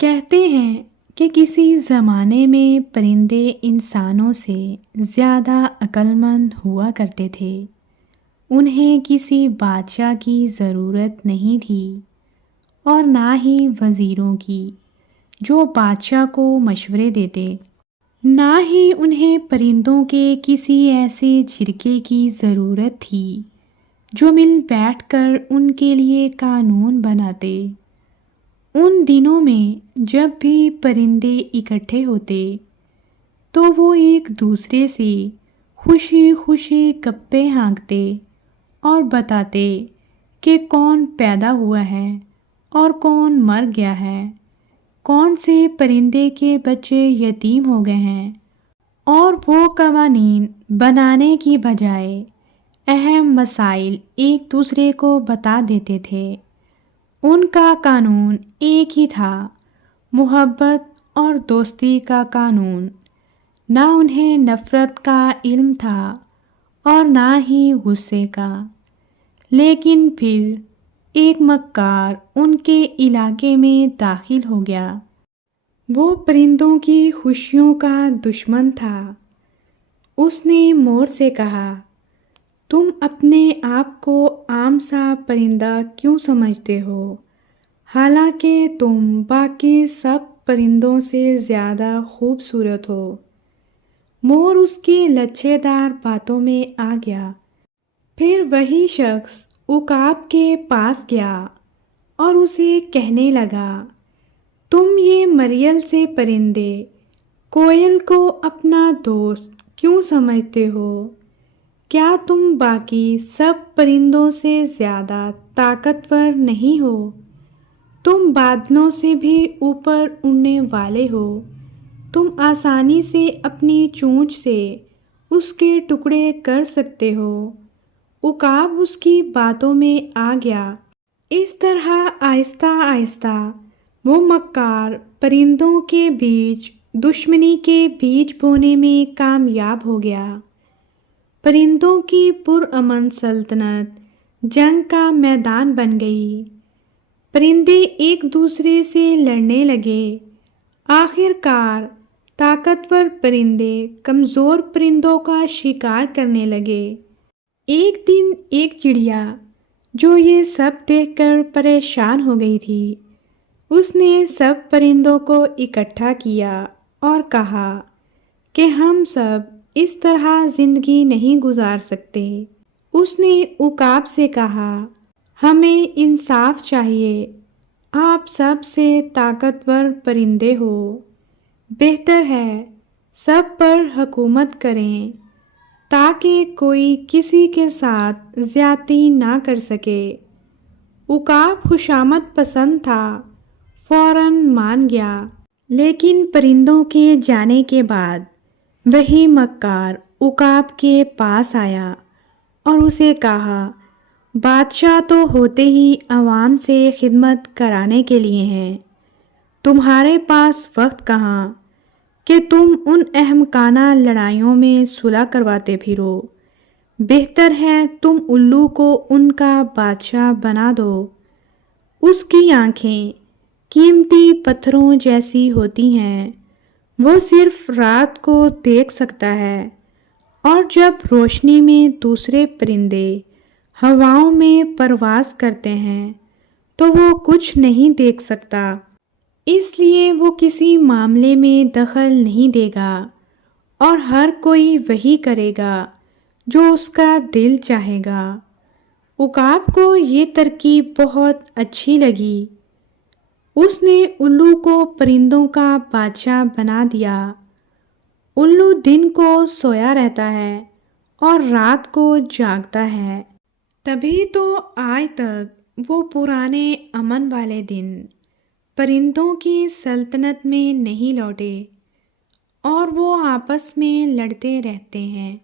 کہتے ہیں کہ کسی زمانے میں پرندے انسانوں سے زیادہ عقل مند ہوا کرتے تھے۔ انہیں کسی بادشاہ کی ضرورت نہیں تھی اور نہ ہی وزیروں کی جو بادشاہ کو مشورے دیتے، نہ ہی انہیں پرندوں کے کسی ایسے جھرکے کی ضرورت تھی جو مل بیٹھ کر ان کے لیے قانون بناتے۔ ان دنوں میں جب بھی پرندے اکٹھے ہوتے تو وہ ایک دوسرے سے خوشی خوشی گپیں ہانکتے اور بتاتے کہ کون پیدا ہوا ہے اور کون مر گیا ہے، کون سے پرندے کے بچے یتیم ہو گئے ہیں، اور وہ قوانین بنانے کی بجائے اہم مسائل ایک دوسرے کو بتا دیتے تھے۔ ان کا قانون ایک ہی تھا، محبت اور دوستی کا قانون۔ نہ انہیں نفرت کا علم تھا اور نہ ہی غصے کا۔ لیکن پھر ایک مکار ان کے علاقے میں داخل ہو گیا۔ وہ پرندوں کی خوشیوں کا دشمن تھا۔ اس نے مور سے کہا، تم اپنے آپ کو عام سا پرندہ کیوں سمجھتے ہو، حالانکہ تم باقی سب پرندوں سے زیادہ خوبصورت ہو؟ مور اس کی لچھے دار باتوں میں آ گیا۔ پھر وہی شخص عقاب کے پاس گیا اور اسے کہنے لگا، تم یہ مریل سے پرندے کوئل کو اپنا دوست کیوں سمجھتے ہو؟ کیا تم باقی سب پرندوں سے زیادہ طاقتور نہیں ہو؟ تم بادلوں سے بھی اوپر اڑنے والے ہو۔ تم آسانی سے اپنی چونچ سے اس کے ٹکڑے کر سکتے ہو۔ عقاب اس کی باتوں میں آ گیا۔ اس طرح آہستہ آہستہ وہ مکار پرندوں کے بیچ دشمنی کے بیج بونے میں کامیاب ہو گیا۔ پرندوں کی پرامن سلطنت جنگ کا میدان بن گئی۔ پرندے ایک دوسرے سے لڑنے لگے۔ آخر کار طاقتور پرندے کمزور پرندوں کا شکار کرنے لگے۔ ایک دن ایک چڑیا جو یہ سب دیکھ کر پریشان ہو گئی تھی، اس نے سب پرندوں کو اکٹھا کیا اور کہا کہ ہم سب اس طرح زندگی نہیں گزار سکتے۔ اس نے عقاب سے کہا، ہمیں انصاف چاہیے، آپ سب سے طاقتور پرندے ہو، بہتر ہے سب پر حکومت کریں تاکہ کوئی کسی کے ساتھ زیادتی نہ کر سکے۔ عقاب خوشامد پسند تھا، فوراً مان گیا۔ لیکن پرندوں کے جانے کے بعد وہی مکار عقاب کے پاس آیا اور اسے کہا، بادشاہ تو ہوتے ہی عوام سے خدمت کرانے کے لیے ہیں، تمہارے پاس وقت کہاں کہ تم ان احمقانہ لڑائیوں میں صلح کرواتے پھرو؟ بہتر ہے تم الو کو ان کا بادشاہ بنا دو۔ اس کی آنکھیں قیمتی پتھروں جیسی ہوتی ہیں، وہ صرف رات کو دیکھ سکتا ہے، اور جب روشنی میں دوسرے پرندے ہواؤں میں پرواز کرتے ہیں تو وہ کچھ نہیں دیکھ سکتا، اس لیے وہ کسی معاملے میں دخل نہیں دے گا اور ہر کوئی وہی کرے گا جو اس کا دل چاہے گا۔ عقاب کو یہ ترکیب بہت اچھی لگی۔ اس نے الو کو پرندوں کا بادشاہ بنا دیا۔ الو دن کو سویا رہتا ہے اور رات کو جاگتا ہے۔ تبھی تو آج تک وہ پرانے امن والے دن پرندوں کی سلطنت میں نہیں لوٹے اور وہ آپس میں لڑتے رہتے ہیں۔